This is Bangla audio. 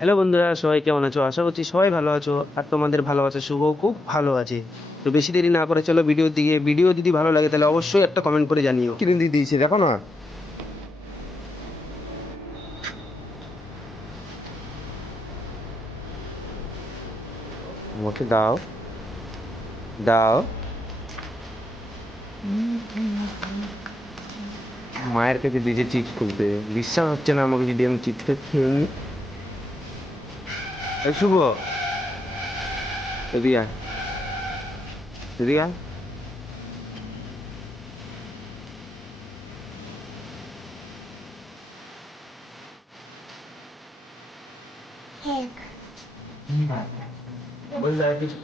হ্যালো বন্ধুরা, সবাই কেমন আছো? আশা করছি সবাই ভালো আছো আর তোমাদের ভালোবাসা শুভ খুব ভালো আছে। তো বেশি দেরি না করে চলো ভিডিওর দিকে। ভিডিও যদি ভালো লাগে তাহলে অবশ্যই একটা কমেন্ট করে জানিও। কিনে দিয়ে দিয়েছে দেখো না। আমাকে দাও, দাও। মায়ের কাছে দিয়েছে চিপস খুলতে, বিশ্বাস হচ্ছে না আমাকে যদি আমি চিপস খেয়ে নিই। এই শুভ, এদিকে আয়, এদিকে আয়। বল, আর কিছু?